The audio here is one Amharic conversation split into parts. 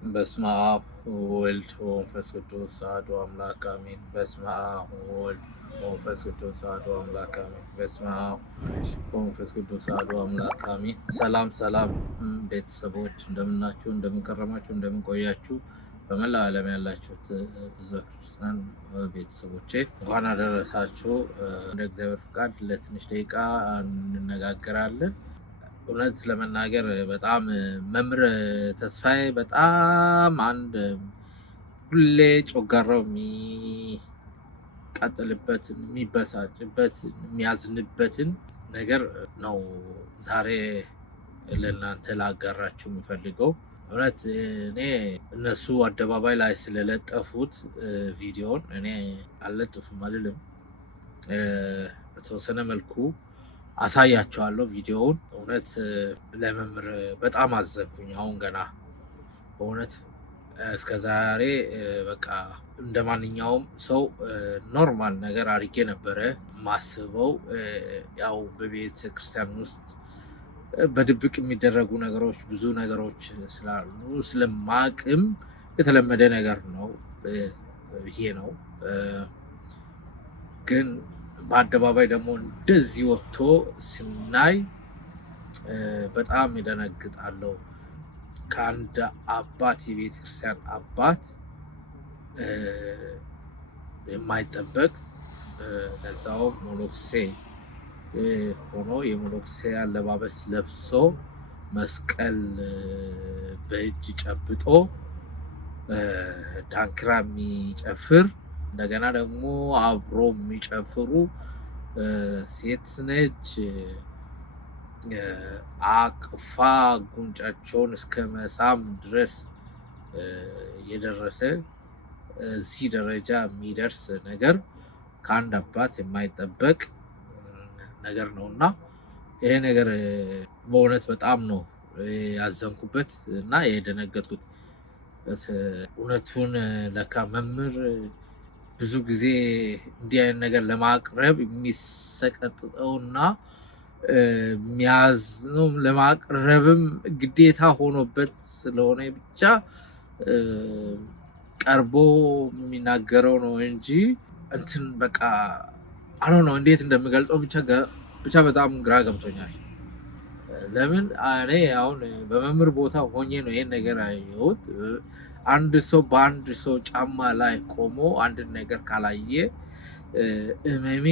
በስመ አብ ወወልድ ወመንፈስ ቅዱስ አሐዱ አምላክ አሜን። በስመ አብ ወወልድ ወመንፈስ ቅዱስ አሐዱ አምላክ አሜን። በስመ አብ ወመንፈስ ቅዱስ አሐዱ አምላክ አሜን። ሰላም ሰላም ቤተሰቦች እንደምናችሁ፣ እንደምንከረማችሁ፣ እንደምንቆያችሁ በመላው ዓለም ያላችሁት ሕዝበ ክርስቲያን ቤተሰቦቼ እንኳን አደረሳችሁ። እንደ እግዚአብሔር ፍቃድ ለትንሽ ደቂቃ እንነጋገራለን። እውነት ለመናገር በጣም መምህር ተስፋዬ በጣም አንድ ሁሌ ጮጋራው የሚቃጠልበትን፣ የሚበሳጭበትን፣ የሚያዝንበትን ነገር ነው ዛሬ ለእናንተ ላጋራችሁ የሚፈልገው። እውነት እኔ እነሱ አደባባይ ላይ ስለለጠፉት ቪዲዮን እኔ አልለጥፍም አልልም። በተወሰነ መልኩ አሳያቸዋለሁ ቪዲዮውን። እውነት ለመምህር በጣም አዘንኩኝ። አሁን ገና በእውነት እስከዛሬ በቃ እንደ ማንኛውም ሰው ኖርማል ነገር አድርጌ ነበረ ማስበው። ያው በቤተ ክርስቲያን ውስጥ በድብቅ የሚደረጉ ነገሮች ብዙ ነገሮች ስላሉ ስለማቅም የተለመደ ነገር ነው ብዬ ነው። ግን በአደባባይ ደግሞ እንደዚህ ወጥቶ ስናይ በጣም ይደነግጣለሁ። ከአንድ አባት የቤተ ክርስቲያን አባት የማይጠበቅ ለዛውም ሞሎክሴ ሆኖ የሞሎክሴ አለባበስ ለብሶ መስቀል በእጅ ጨብጦ ዳንክራ የሚጨፍር እንደገና ደግሞ አብሮ የሚጨፍሩ ሴት ነች። አቅፋ ጉንጫቸውን እስከ መሳም ድረስ የደረሰ እዚህ ደረጃ የሚደርስ ነገር ከአንድ አባት የማይጠበቅ ነገር ነው እና ይሄ ነገር በእውነት በጣም ነው ያዘንኩበት እና የደነገጥኩት። እውነቱን ለካ መምህር ብዙ ጊዜ እንዲህ አይነት ነገር ለማቅረብ የሚሰቀጥጠውና የሚያዝነው ለማቅረብም ግዴታ ሆኖበት ስለሆነ ብቻ ቀርቦ የሚናገረው ነው እንጂ እንትን በቃ አሎ ነው እንዴት እንደሚገልጸው ብቻ በጣም ግራ ገብቶኛል። ለምን እኔ አሁን በመምህር ቦታ ሆኜ ነው ይሄን ነገር ያየሁት። አንድ ሰው በአንድ ሰው ጫማ ላይ ቆሞ አንድን ነገር ካላየ እመሜ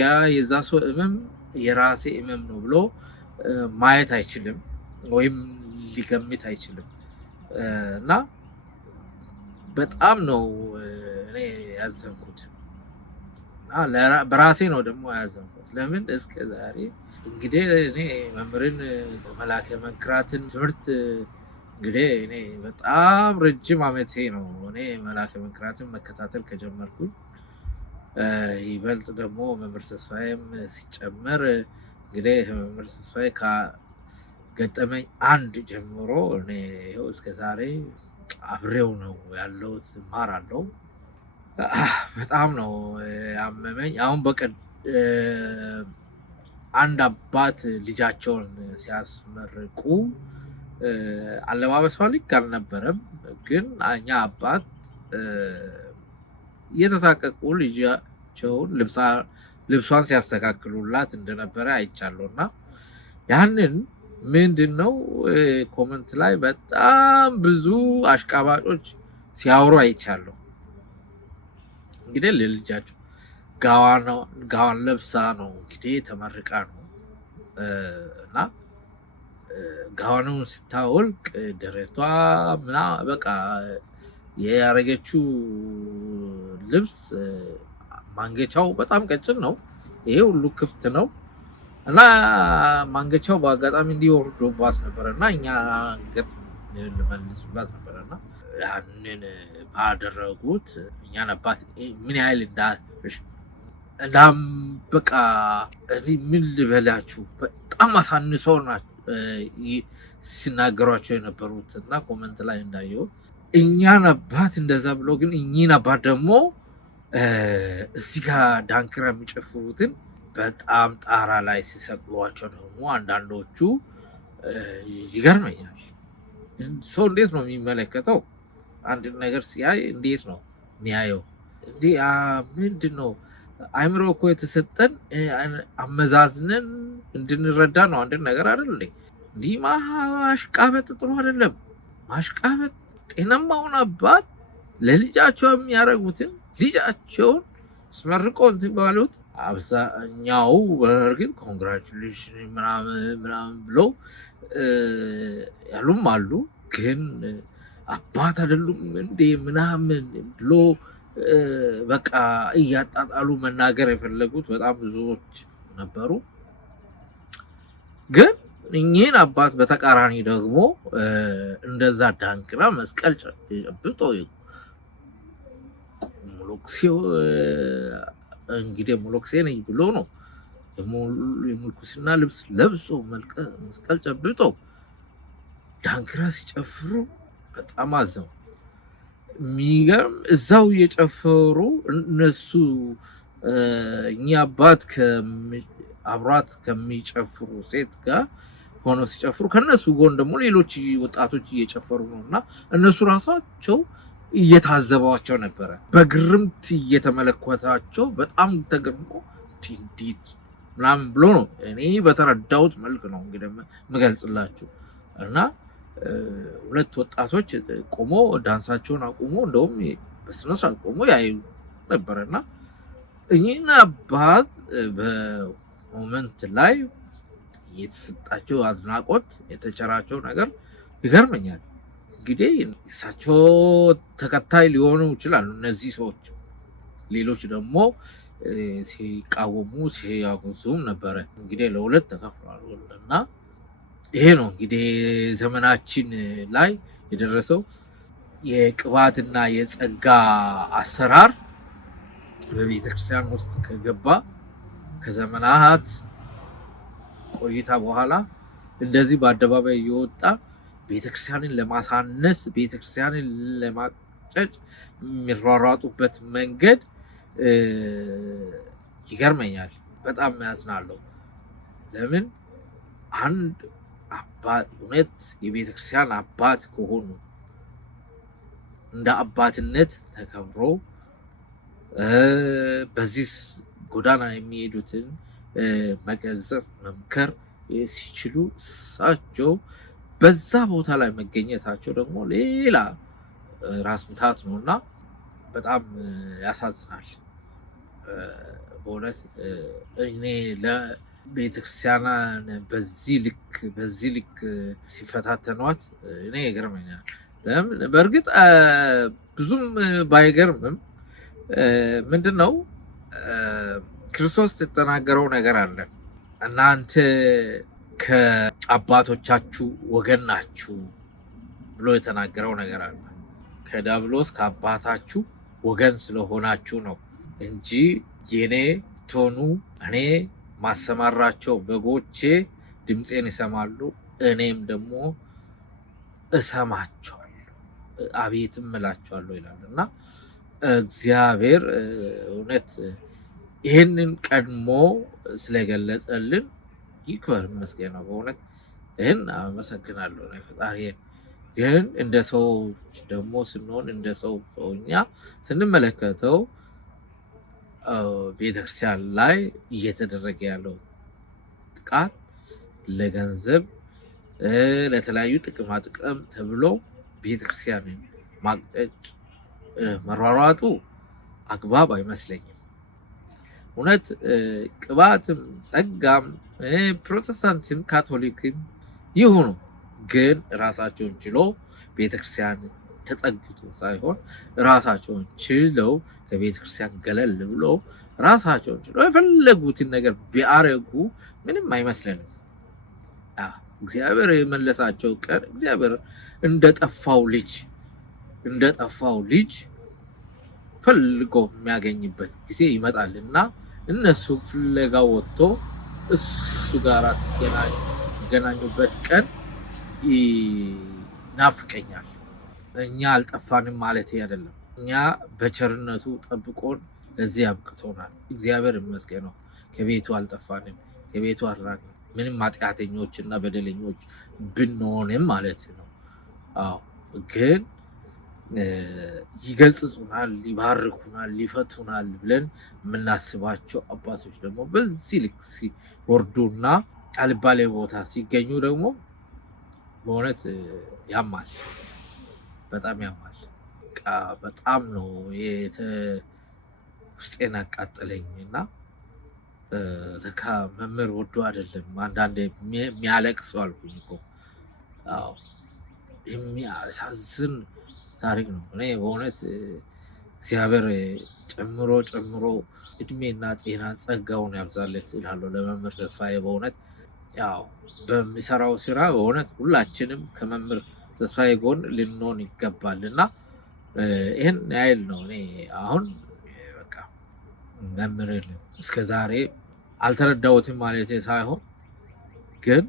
ያ የዛ ሰው እመም የራሴ እመም ነው ብሎ ማየት አይችልም ወይም ሊገምት አይችልም። እና በጣም ነው እኔ ያዘንኩት እና በራሴ ነው ደግሞ ያዘንኩት። ለምን እስከ ዛሬ እንግዲህ እኔ መምህርን መላከ መንክራትን ትምህርት እንግዲህ እኔ በጣም ረጅም ዓመቴ ነው እኔ መላከ መንክራትን መከታተል ከጀመርኩኝ። ይበልጥ ደግሞ መምህር ተስፋዬም ሲጨመር እንግዲህ መምህር ተስፋዬ ከገጠመኝ አንድ ጀምሮ እኔ ይኸው እስከ ዛሬ አብሬው ነው ያለሁት፣ እማራለሁ። በጣም ነው ያመመኝ። አሁን አንድ አባት ልጃቸውን ሲያስመርቁ አለባበሷ ልክ አልነበረም፣ ግን እኛ አባት እየተሳቀቁ ልጃቸውን ልብሷን ሲያስተካክሉላት እንደነበረ አይቻለሁ። እና ያንን ምንድን ነው ኮመንት ላይ በጣም ብዙ አሽቃባጮች ሲያወሩ አይቻለሁ። እንግዲህ ለልጃቸው ጋዋን ለብሳ ነው እንግዲህ ተመርቃ ነው እና ጋዋኑን ስታወልቅ ደረቷ ምና በቃ ያረገችው ልብስ ማንገቻው በጣም ቀጭን ነው። ይሄ ሁሉ ክፍት ነው እና ማንገቻው በአጋጣሚ እንዲወርዶባት ነበረ እና እኛ አንገት ልመልሱላት ነበረ እና ያንን ባደረጉት እኛን አባት ምን ያህል እንዳም በቃ ምን ልበላችሁ በጣም አሳንሰው ሲናገሯቸው የነበሩት እና ኮመንት ላይ እንዳየው እኛን አባት እንደዛ ብሎ ግን እኚህን አባት ደግሞ እዚህ ጋር ዳንክራ የሚጨፍሩትን በጣም ጣራ ላይ ሲሰቅሏቸው ደግሞ አንዳንዶቹ ይገርመኛል። ሰው እንዴት ነው የሚመለከተው? አንድ ነገር ሲያይ እንዴት ነው የሚያየው? እንዴ ምንድነው? አይምሮ እኮ የተሰጠን አመዛዝነን እንድንረዳ ነው አንድ ነገር አይደል እንዴ? እንዲህ ማሽቃበጥ ጥሩ አይደለም። ማሽቃበጥ ጤናማውን አባት ለልጃቸው የሚያደርጉትን ልጃቸውን አስመርቆ እንትን ባሉት አብዛኛው በእርግጥ ኮንግራቹሌሽን ምናምን ብለው ያሉም አሉ። ግን አባት አይደሉም እንዴ ምናምን ብሎ በቃ እያጣጣሉ መናገር የፈለጉት በጣም ብዙዎች ነበሩ። ግን እኚህን አባት በተቃራኒ ደግሞ እንደዛ ዳንክራ መስቀል ጨብጦ እንግዲህ ሞሎክሴ ነኝ ብሎ ነው የምልኩስና ልብስ ለብሶ መስቀል ጨብጦ ዳንክራ ሲጨፍሩ በጣም አዘው። የሚገርም እዛው እየጨፈሩ እነሱ እኛ አባት አብሯት ከሚጨፍሩ ሴት ጋር ሆነው ሲጨፍሩ ከነሱ ጎን ደግሞ ሌሎች ወጣቶች እየጨፈሩ ነው እና እነሱ ራሳቸው እየታዘቧቸው ነበረ። በግርምት እየተመለከታቸው በጣም ተገርሞ እንዴት ምናምን ብሎ ነው እኔ በተረዳሁት መልክ ነው እንግዲህ የምገልጽላችሁ። እና ሁለት ወጣቶች ቆሞ ዳንሳቸውን አቁሞ እንደውም በስነ ስርዓት ቆሞ ያዩ ነበርና እኚህን አባት በሞመንት ላይ የተሰጣቸው አድናቆት የተቸራቸው ነገር ይገርመኛል። እንግዲህ እሳቸው ተከታይ ሊሆኑ ይችላሉ እነዚህ ሰዎች። ሌሎች ደግሞ ሲቃወሙ ሲያጉዙም ነበረ። እንግዲህ ለሁለት ተከፍሏል እና ይሄ ነው እንግዲህ ዘመናችን ላይ የደረሰው የቅባትና የጸጋ አሰራር በቤተክርስቲያን ውስጥ ከገባ ከዘመናት ቆይታ በኋላ እንደዚህ በአደባባይ እየወጣ ቤተክርስቲያንን ለማሳነስ ቤተክርስቲያንን ለማጨጭ የሚሯሯጡበት መንገድ ይገርመኛል። በጣም ያዝናለሁ። ለምን አንድ አባት እውነት የቤተክርስቲያን አባት ከሆኑ እንደ አባትነት ተከብሮ በዚህ ጎዳና የሚሄዱትን መገሰጽ መምከር ሲችሉ እሳቸው በዛ ቦታ ላይ መገኘታቸው ደግሞ ሌላ ራስ ምታት ነው እና በጣም ያሳዝናል። በእውነት እኔ ለቤተክርስቲያናን በዚህ ልክ ሲፈታተኗት እኔ ይገርመኛል። ለምን በእርግጥ ብዙም ባይገርምም ምንድነው ክርስቶስ የተናገረው ነገር አለ። እናንተ ከአባቶቻችሁ ወገን ናችሁ ብሎ የተናገረው ነገር አለ። ከዲያብሎስ ከአባታችሁ ወገን ስለሆናችሁ ነው እንጂ የኔ ትሆኑ እኔ ማሰማራቸው በጎቼ ድምፄን ይሰማሉ፣ እኔም ደግሞ እሰማቸዋለሁ፣ አቤትም እላቸዋለሁ ይላል እና እግዚአብሔር እውነት ይህንን ቀድሞ ስለገለጸልን ይክበር ይመስገን ነው። በእውነት ይህን አመሰግናለሁ ነው ፈጣሪዬን። ግን እንደ ሰዎች ደግሞ ስንሆን እንደ ሰውኛ ስንመለከተው ቤተክርስቲያን ላይ እየተደረገ ያለው ጥቃት ለገንዘብ ለተለያዩ ጥቅማ ጥቅም ተብሎ ቤተክርስቲያንን ማቅጨጭ መሯሯጡ አግባብ አይመስለኝም። እውነት ቅባትም ጸጋም ፕሮቴስታንትም ካቶሊክም ይሁኑ ግን ራሳቸውን ችሎ ቤተክርስቲያን ተጠግቶ ሳይሆን ራሳቸውን ችለው ከቤተክርስቲያን ገለል ብሎ ራሳቸውን ችለው የፈለጉትን ነገር ቢያረጉ ምንም አይመስለንም። እግዚአብሔር የመለሳቸው ቀን እግዚአብሔር እንደጠፋው ልጅ ፈልጎ የሚያገኝበት ጊዜ ይመጣልና እነሱ ፍለጋ ወጥቶ እሱ ጋር ሲገናኙበት ቀን ይናፍቀኛል። እኛ አልጠፋንም ማለት አይደለም። እኛ በቸርነቱ ጠብቆን ለዚህ አብቅቶናል። እግዚአብሔር ይመስገን ነው። ከቤቱ አልጠፋንም፣ ከቤቱ አልራቅንም። ምንም ኃጢአተኞች እና በደለኞች ብንሆንም ማለት ነው። አዎ ግን ይገጽጹናል፣ ይባርኩናል፣ ይፈቱናል ብለን የምናስባቸው አባቶች ደግሞ በዚህ ልክ ሲወርዱና አልባሌ ቦታ ሲገኙ ደግሞ በእውነት ያማል፣ በጣም ያማል። በጣም ነው ውስጤን አቃጠለኝ እና ለካ መምህር ወዶ አይደለም አንዳንዴ የሚያለቅሱ አልኩኝ እኮ። አዎ የሚያሳዝን ታሪክ ነው። እኔ በእውነት እግዚአብሔር ጨምሮ እድሜና ጤና ጸጋውን ያብዛለት እላለሁ ለመምህር ተስፋዬ። በእውነት ያው በሚሰራው ስራ በእውነት ሁላችንም ከመምህር ተስፋዬ ጎን ልንሆን ይገባል እና ይህን ያህል ነው። እኔ አሁን በቃ መምህርን እስከ ዛሬ አልተረዳሁትም ማለት ሳይሆን ግን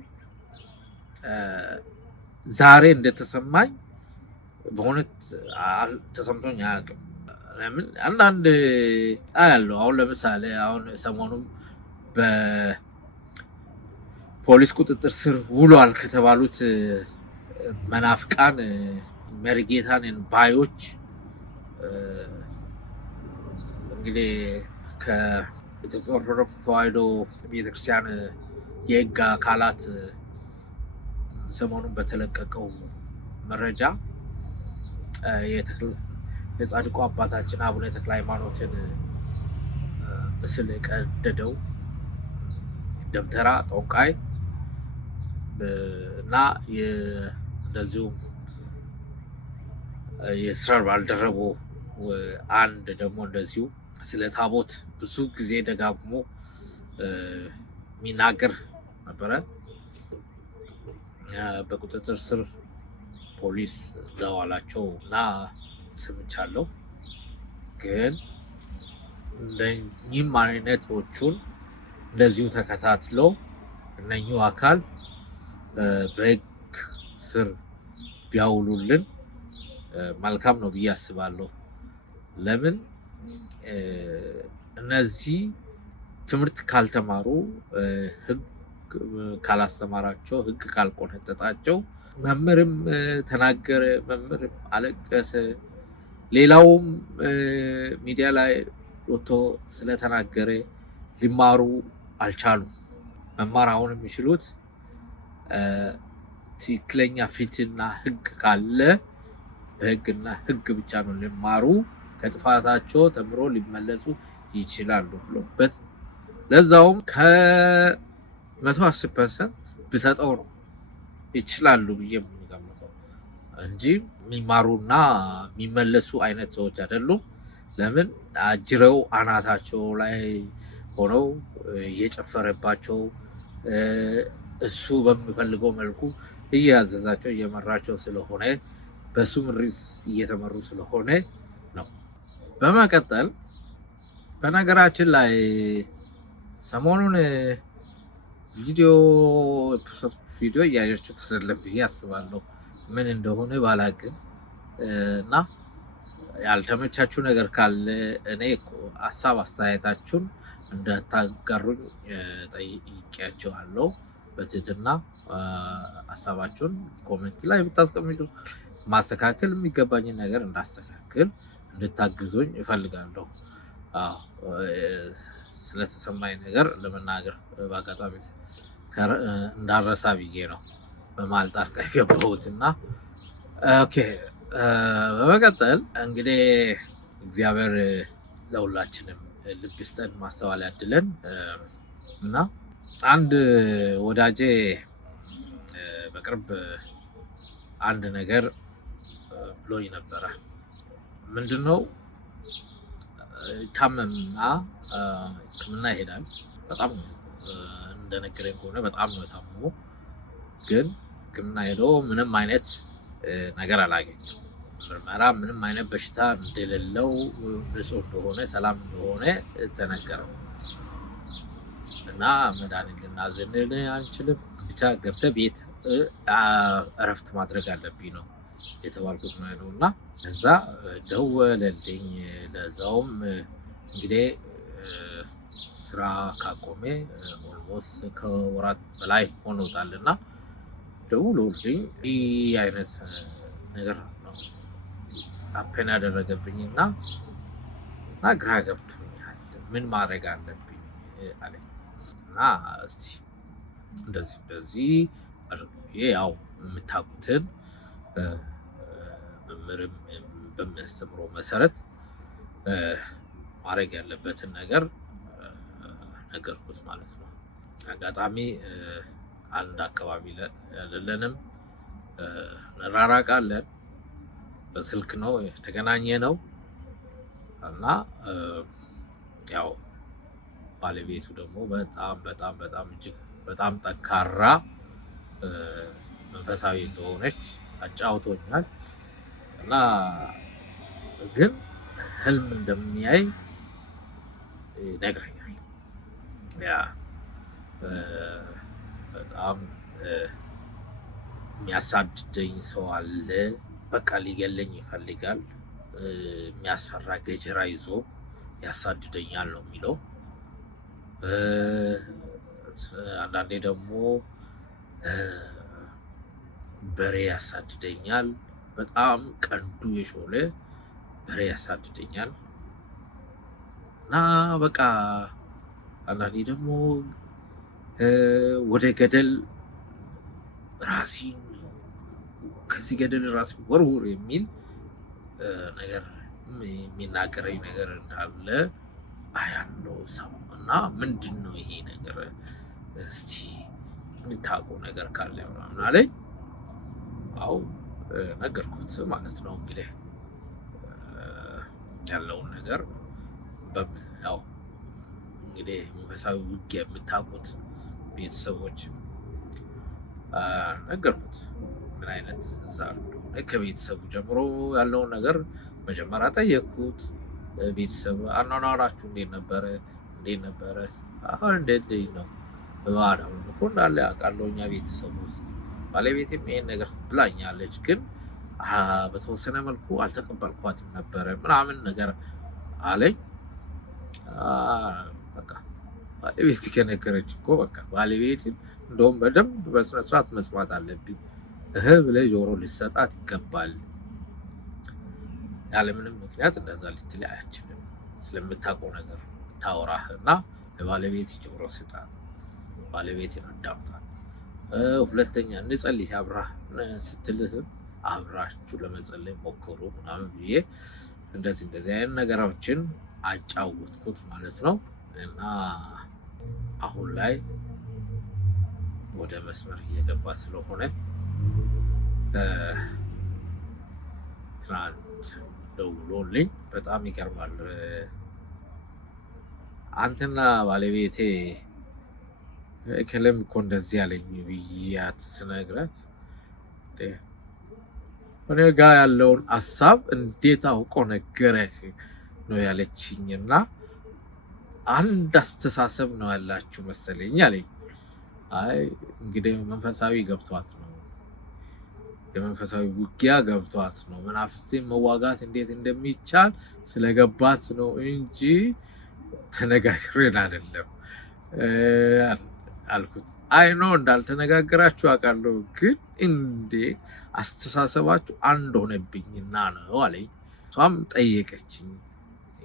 ዛሬ እንደተሰማኝ በእውነት ተሰምቶኝ አያውቅም። ለምን አንዳንድ ያለው አሁን ለምሳሌ አሁን ሰሞኑን በፖሊስ ቁጥጥር ስር ውሏል ከተባሉት መናፍቃን መሪጌታን ባዮች እንግዲህ ከኢትዮጵያ ኦርቶዶክስ ተዋሕዶ ቤተክርስቲያን የሕግ አካላት ሰሞኑን በተለቀቀው መረጃ የጻድቁ አባታችን አቡነ ተክለ ሃይማኖትን ምስል የቀደደው ደብተራ ጠንቋይ እና እንደዚሁም የስራ ባልደረቡ አንድ ደግሞ እንደዚሁ ስለ ታቦት ብዙ ጊዜ ደጋግሞ የሚናገር ነበረ። በቁጥጥር ስር ፖሊስ እንደዋላቸው እና ሰምቻለሁ። ግን እነኚህም አይነቶቹን እንደዚሁ ተከታትለው እነኚሁ አካል በሕግ ስር ቢያውሉልን መልካም ነው ብዬ አስባለሁ። ለምን እነዚህ ትምህርት ካልተማሩ ሕግ ካላስተማራቸው ሕግ ካልቆነጠጣቸው መምህርም ተናገረ፣ መምህርም አለቀሰ፣ ሌላውም ሚዲያ ላይ ወጥቶ ስለተናገረ ሊማሩ አልቻሉም። መማር አሁን የሚችሉት ትክክለኛ ፍትህና ሕግ ካለ በሕግና ሕግ ብቻ ነው ሊማሩ ከጥፋታቸው ተምሮ ሊመለሱ ይችላሉ ብሎበት ለዛውም ከ110% ብሰጠው ነው ይችላሉ ብዬ የሚገምተው እንጂ የሚማሩና የሚመለሱ አይነት ሰዎች አይደሉም። ለምን አጅረው አናታቸው ላይ ሆነው እየጨፈረባቸው እሱ በሚፈልገው መልኩ እያዘዛቸው እየመራቸው ስለሆነ በሱ ምሪት እየተመሩ ስለሆነ ነው። በመቀጠል በነገራችን ላይ ሰሞኑን ቪዲዮ እያያችሁ ተሰለም ብዬ አስባለሁ። ምን እንደሆነ ባላግን እና ያልተመቻችሁ ነገር ካለ እኔ ሀሳብ አስተያየታችሁን እንዳታጋሩኝ ጠይቄያችኋለሁ። በትህትና ሀሳባችሁን ኮሜንት ላይ ብታስቀምጡ ማስተካከል የሚገባኝን ነገር እንዳስተካክል እንድታግዙኝ እፈልጋለሁ። ስለተሰማኝ ነገር ለመናገር በአጋጣሚ እንዳረሳ ብዬ ነው በመሀል ጣልቃ የገባሁት እና ኦኬ። በመቀጠል እንግዲህ እግዚአብሔር ለሁላችንም ልብ ይስጠን፣ ማስተዋል ያድለን እና አንድ ወዳጄ በቅርብ አንድ ነገር ብሎኝ ነበረ። ምንድነው? ታመምና ሕክምና ይሄዳል። በጣም እንደነገረኝ ከሆነ በጣም ነው የታመመው። ግን ሕክምና ሄዶ ምንም አይነት ነገር አላገኘም። ምርመራ ምንም አይነት በሽታ እንደሌለው፣ ንጹህ እንደሆነ፣ ሰላም እንደሆነ ተነገረው እና መድኃኒት ልናዝልን አንችልም፣ ብቻ ገብተህ ቤት እረፍት ማድረግ አለብኝ ነው የተባልኩት ነው ያለው እና እዛ ደወለልኝ። ለዛውም እንግዲህ ስራ ካቆሜ ኦልሞስት ከወራት በላይ ሆኖታል እና ደውሎልኝ ይህ አይነት ነገር ነው አፕን ያደረገብኝና ግራ ገብቶኛል። ምን ማድረግ አለብኝ አለኝ እና እስቲ እንደዚህ ያው የምታውቁትን መምህርም በሚያስተምረው መሰረት ማድረግ ያለበትን ነገር ነገርኩት ማለት ነው። አጋጣሚ አንድ አካባቢ አይደለንም፣ እንራራቃለን። በስልክ ነው የተገናኘነው እና ያው ባለቤቱ ደግሞ በጣም እጅግ በጣም ጠንካራ መንፈሳዊ እንደሆነች አጫውቶኛል እና ግን ህልም እንደሚያይ ይነግረኛል። ያ በጣም የሚያሳድደኝ ሰው አለ። በቃ ሊገለኝ ይፈልጋል። የሚያስፈራ ገጀራ ይዞ ያሳድደኛል ነው የሚለው። አንዳንዴ ደግሞ በሬ ያሳድደኛል። በጣም ቀንዱ የሾለ በሬ ያሳድደኛል እና በቃ አንዳንዴ ደግሞ ወደ ገደል ራሴን ከዚህ ገደል ራሴን ወርውር የሚል ነገር የሚናገረኝ ነገር እንዳለ አያለው ሰው እና ምንድን ነው ይሄ ነገር? እስቲ የምታውቀው ነገር ካለ ምናምን አለኝ። አዎ ነገርኩት ማለት ነው። እንግዲህ ያለውን ነገር ያው እንግዲህ መንፈሳዊ ውጊያ የምታውቁት ቤተሰቦች ነገርኩት ምን አይነት እዛ እንደሆነ። ከቤተሰቡ ጀምሮ ያለውን ነገር መጀመሪያ ጠየቅኩት። ቤተሰብ አኗኗራችሁ እንዴት ነበረ? እንዴት ነው? ባዳውን እኮ እንዳለ ያውቃለሁ እኛ ቤተሰብ ውስጥ ባለቤቴም ይሄን ነገር ብላኛለች፣ ግን በተወሰነ መልኩ አልተቀበልኳትም ነበረ ምናምን ነገር አለኝ። በቃ ባለቤት ከነገረች እኮ በቃ ባለቤትን እንደውም በደንብ በስነ ስርዓት መስማት አለብኝ ብለህ ጆሮ ልሰጣት ይገባል። ያለምንም ምክንያት እንደዛ ልትል አያችልም። ስለምታውቀው ነገር ታወራህ እና ለባለቤት ጆሮ ስጣት፣ ባለቤትን አዳምጣት። ሁለተኛ እንጸልይ አብራህ ስትልህም አብራችሁ ለመጸለይ ሞክሩ ምናምን ብዬ እንደዚህ አይነት ነገሮችን አጫወትኩት ማለት ነው። እና አሁን ላይ ወደ መስመር እየገባ ስለሆነ ትናንት ደውሎልኝ በጣም ይገርማል። አንተና ባለቤቴ ከለም እኮ እንደዚህ ያለኝ ብያት ስነግራት እኔ ጋር ያለውን ሀሳብ እንዴት አውቆ ነገረህ ነው ያለችኝና አንድ አስተሳሰብ ነው ያላችሁ መሰለኝ አለኝ። አይ እንግዲህ መንፈሳዊ ገብቷት ነው፣ የመንፈሳዊ ውጊያ ገብቷት ነው፣ መናፍስትን መዋጋት እንዴት እንደሚቻል ስለገባት ነው እንጂ ተነጋግረን አይደለም አልኩት። አይ ነው እንዳልተነጋገራችሁ አውቃለሁ፣ ግን እንዴ አስተሳሰባችሁ አንድ ሆነብኝና ነው አለኝ። እሷም ጠየቀችኝ፣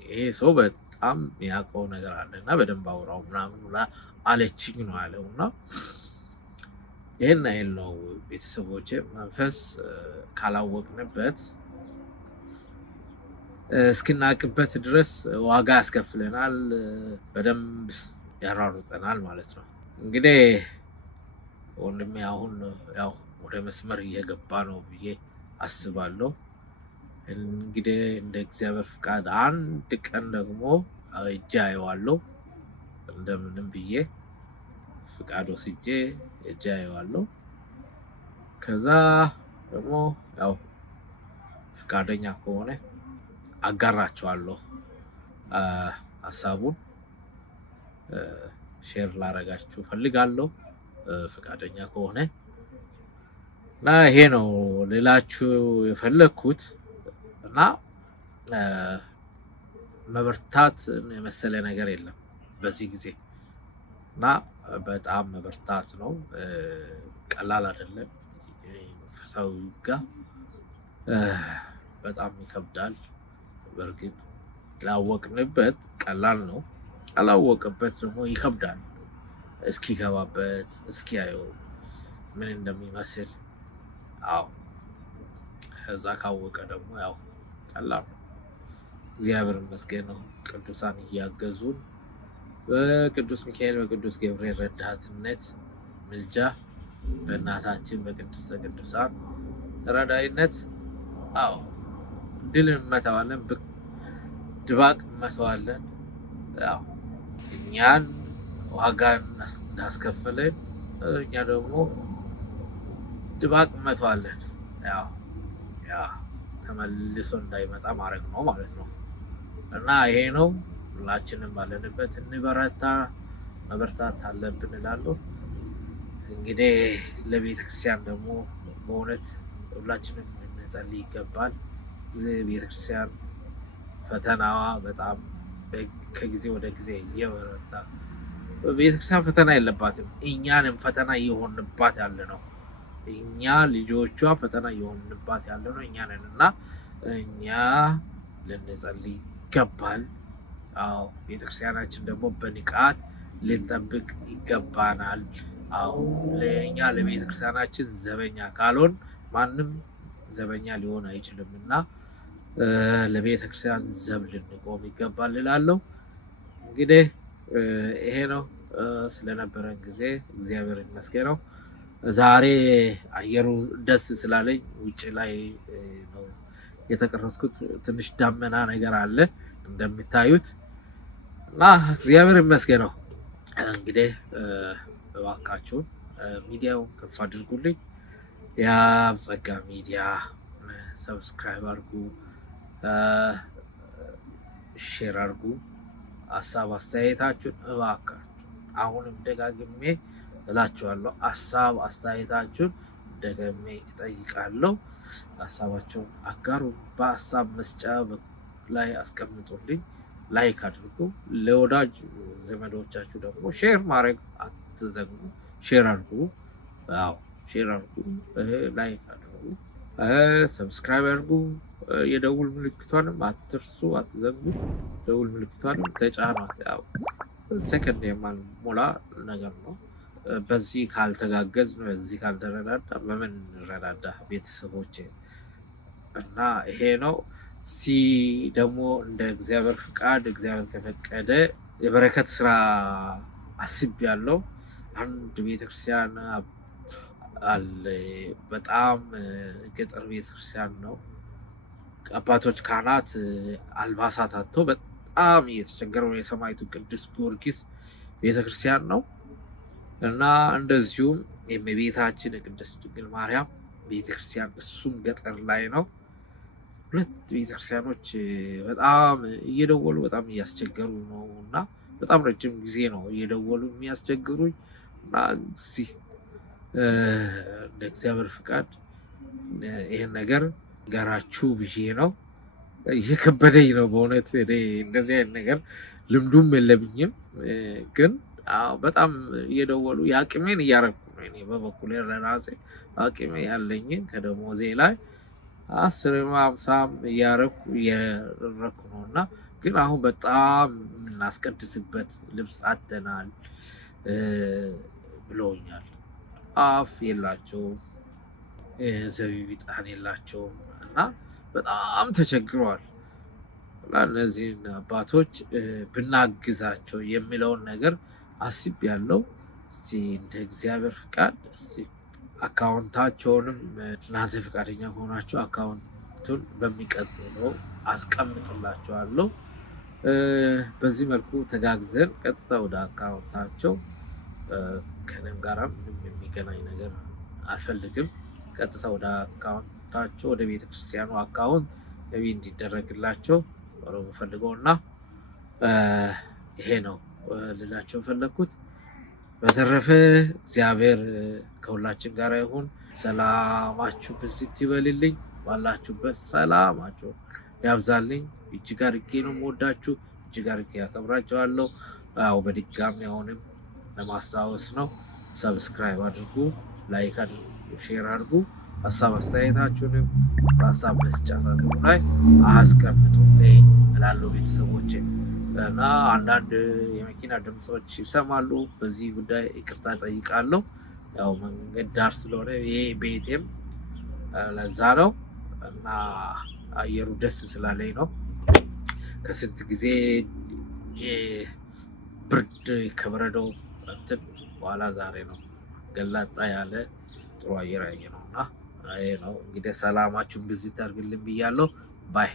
ይሄ ሰው በጣም የሚያውቀው ነገር አለና በደንብ አውራው ምናምን ብላ አለችኝ ነው ያለውና ይሄን አይል ነው ቤተሰቦቼ። መንፈስ ካላወቅንበት እስክናቅበት ድረስ ዋጋ ያስከፍለናል፣ በደንብ ያራሩጠናል ማለት ነው። እንግዲህ ወንድሜ አሁን ያው ወደ መስመር እየገባ ነው ብዬ አስባለሁ። እንግዲህ እንደ እግዚአብሔር ፍቃድ አንድ ቀን ደግሞ እጄ አየዋለሁ፣ እንደምንም ብዬ ፍቃድ ወስጄ እጄ አየዋለሁ። ከዛ ደግሞ ያው ፍቃደኛ ከሆነ አጋራቸዋለሁ ሀሳቡን ሼር ላረጋችሁ ፈልጋለሁ ፍቃደኛ ከሆነ እና ይሄ ነው ሌላችሁ የፈለኩት። እና መበርታት የመሰለ ነገር የለም በዚህ ጊዜ እና በጣም መበርታት ነው። ቀላል አይደለም መንፈሳዊ ጋር በጣም ይከብዳል። በእርግጥ ላወቅንበት ቀላል ነው፣ አላወቅበት ደግሞ ይከብዳል። እስኪገባበት እስኪያየው ምን እንደሚመስል አዎ ከዛ ካወቀ ደግሞ ያው ቀላል ነው። እግዚአብሔር ይመስገን ነው። ቅዱሳን እያገዙን በቅዱስ ሚካኤል በቅዱስ ገብርኤል ረዳትነት ምልጃ በእናታችን በቅድስተ ቅዱሳን ተራዳይነት አዎ ድል እንመታዋለን፣ ድባቅ እንመታዋለን። ያው እኛን ዋጋ እንዳስከፈለን እኛ ደግሞ ድባቅ እንመታዋለን። ያው ተመልሶ እንዳይመጣ ማድረግ ነው ማለት ነው። እና ይሄ ነው። ሁላችንም ባለንበት እንበረታ፣ መበርታት አለብን እላለሁ። እንግዲህ ለቤተክርስቲያን ደግሞ በእውነት ሁላችንም ልንጸልይ ይገባል። ቤተክርስቲያን ፈተናዋ በጣም ከጊዜ ወደ ጊዜ እየበረታ፣ ቤተክርስቲያን ፈተና የለባትም፣ እኛንም ፈተና እየሆንባት ያለ ነው። እኛ ልጆቿ ፈተና እየሆንባት ያለ ነው እኛ ነን። እና እኛ ልንጸልይ ይገባል። አዎ ቤተክርስቲያናችን ደግሞ በንቃት ልንጠብቅ ይገባናል። አዎ ለእኛ ለቤተክርስቲያናችን ዘበኛ ካልሆን ማንም ዘበኛ ሊሆን አይችልም። እና ለቤተክርስቲያን ዘብ ልንቆም ይገባል እላለሁ። እንግዲህ ይሄ ነው። ስለነበረን ጊዜ እግዚአብሔር ይመስገነው። ዛሬ አየሩ ደስ ስላለኝ ውጭ ላይ ነው የተቀረጽኩት። ትንሽ ዳመና ነገር አለ እንደምታዩት እና እግዚአብሔር ይመስገነው። እንግዲህ እባካችሁን ሚዲያውን ከፍ አድርጉልኝ። የአብ ጸጋ ሚዲያ ሰብስክራይብ አድርጉ፣ ሼር አድርጉ። ሀሳብ አስተያየታችሁን እባካችሁ አሁንም ደጋግሜ እላችኋለሁ፣ ሀሳብ አስተያየታችሁን ደግሜ እጠይቃለሁ። ሀሳባችሁን አጋሩ፣ በሀሳብ መስጫ ላይ አስቀምጡልኝ፣ ላይክ አድርጉ። ለወዳጅ ዘመዶቻችሁ ደግሞ ሼር ማድረግ አትዘንጉ። ሼር አድርጉ፣ አዎ ሼር አድርጉ፣ ላይክ አድርጉ፣ ሰብስክራይብ አድርጉ። የደውል ምልክቷንም አትርሱ፣ አትዘንጉ። ደውል ምልክቷንም ተጫኗት። ያው ሰከንድ የማልሞላ ነገር ነው። በዚህ ካልተጋገዝ በዚህ ካልተረዳዳ በምን እንረዳዳ ቤተሰቦቼ? እና ይሄ ነው። እስቲ ደግሞ እንደ እግዚአብሔር ፍቃድ እግዚአብሔር ከፈቀደ የበረከት ስራ አስቤያለሁ። አንድ ቤተክርስቲያን አለ፣ በጣም ገጠር ቤተክርስቲያን ነው። አባቶች ካህናት አልባሳት አጥተው በጣም እየተቸገሩ ነው። የሰማዕቱ ቅዱስ ጊዮርጊስ ቤተክርስቲያን ነው። እና እንደዚሁም የእመቤታችን የቅድስት ድንግል ማርያም ቤተክርስቲያን እሱም ገጠር ላይ ነው። ሁለት ቤተክርስቲያኖች በጣም እየደወሉ በጣም እያስቸገሩ ነው። እና በጣም ረጅም ጊዜ ነው እየደወሉ የሚያስቸግሩኝ። እና እስኪ እንደ እግዚአብሔር ፍቃድ ይህን ነገር ገራችሁ ብዬ ነው። እየከበደኝ ነው በእውነት። እንደዚህ አይነት ነገር ልምዱም የለብኝም፣ ግን በጣም እየደወሉ የአቅሜን እያረኩ ነው። እኔ በበኩሌ ለራሴ አቅሜ ያለኝን ከደሞዜ ላይ 10 50 እያረኩ ነው። እና ግን አሁን በጣም የምናስቀድስበት ልብስ አጥተናል ብለውኛል። አፍ የላቸውም፣ ዘቢብ ዕጣን የላቸውም እና በጣም ተቸግረዋል። እና እነዚህን አባቶች ብናግዛቸው የሚለውን ነገር አስቤያለሁ። እስቲ እንደ እግዚአብሔር ፍቃድ እስቲ አካውንታቸውንም እናንተ ፈቃደኛ ከሆናችሁ አካውንቱን በሚቀጥለው አስቀምጥላችኋለሁ። በዚህ መልኩ ተጋግዘን ቀጥታ ወደ አካውንታቸው፣ ከእኔም ጋራ ምንም የሚገናኝ ነገር አልፈልግም። ቀጥታ ወደ አካውንታቸው ወደ ቤተክርስቲያኑ አካውንት ገቢ እንዲደረግላቸው ነው የምፈልገው። እና ይሄ ነው ልላቸው የፈለግኩት። በተረፈ እግዚአብሔር ከሁላችን ጋር ይሁን። ሰላማችሁ ብዝት ይበልልኝ። ባላችሁበት ሰላማችሁ ያብዛልኝ። እጅግ አድርጌ ነው የምወዳችሁ፣ እጅግ አድርጌ ያከብራችኋለሁ። ያው በድጋሚ አሁንም ለማስታወስ ነው፣ ሰብስክራይብ አድርጉ፣ ላይክ አድርጉ፣ ሼር አድርጉ። ሀሳብ አስተያየታችሁንም በሀሳብ መስጫ ሳጥኑ ላይ አስቀምጡልኝ እላለሁ ቤተሰቦቼ። እና አንዳንድ የመኪና ድምጾች ይሰማሉ። በዚህ ጉዳይ ይቅርታ ጠይቃለሁ። ያው መንገድ ዳር ስለሆነ ይሄ ቤቴም ለዛ ነው እና አየሩ ደስ ስላለኝ ነው። ከስንት ጊዜ ብርድ ከበረዶው እንትን በኋላ ዛሬ ነው ገላጣ ያለ ጥሩ አየር ያየ ነው እና ይሄ ነው እንግዲህ። ሰላማችሁን ብዝት አድርግልኝ ብያለሁ። ባይ